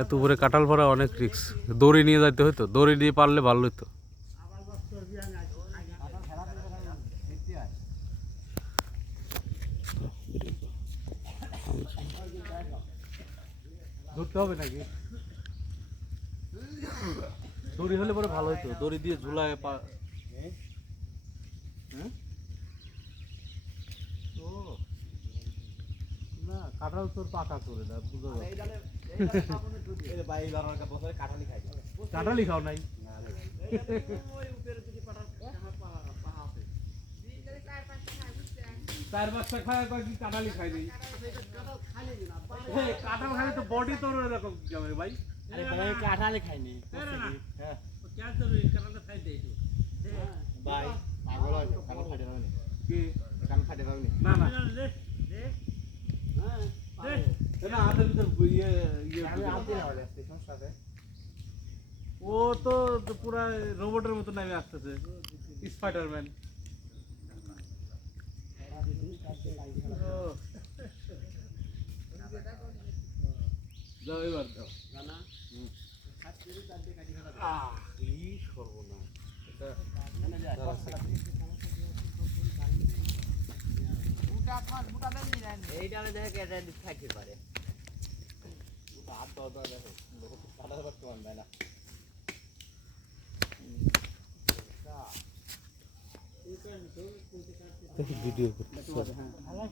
এত উপরে কাঁঠাল ভরা অনেক রিস্ক, দড়ি নিয়ে যেতে হতো, দড়ি নিয়ে পারলে ভালো হতো। ধরতে হবে নাকি? দড়ি হলে পরে ভালো হতো, দড়ি দিয়ে ঝুলায় হ্যাঁ ও না, কাঁঠাল তোর পাকা করে না, বুঝতে কাঁঠালি খাও নাই? চার পাঁচটা খায় কয়েক কাঁঠালি খাইনি। কাঁঠাল খাই তো বডি তোর এরকম যাবে ভাই। কাঁঠালি খাইনি ভাই, পাগল হয় কান ফাটে যাবে কি কান ফাটে যাবে না না না, হাতের ভিতর ইয়ে ও তো পুরা রোবটের মতো নামে আসতেছে, স্পাইডারম্যান। যাও এবার যাও। এইটা আমি দেখে এটা খাইতে পারে হাত দাও দেখো কাটা করতে পারবে না ভিডিও করতে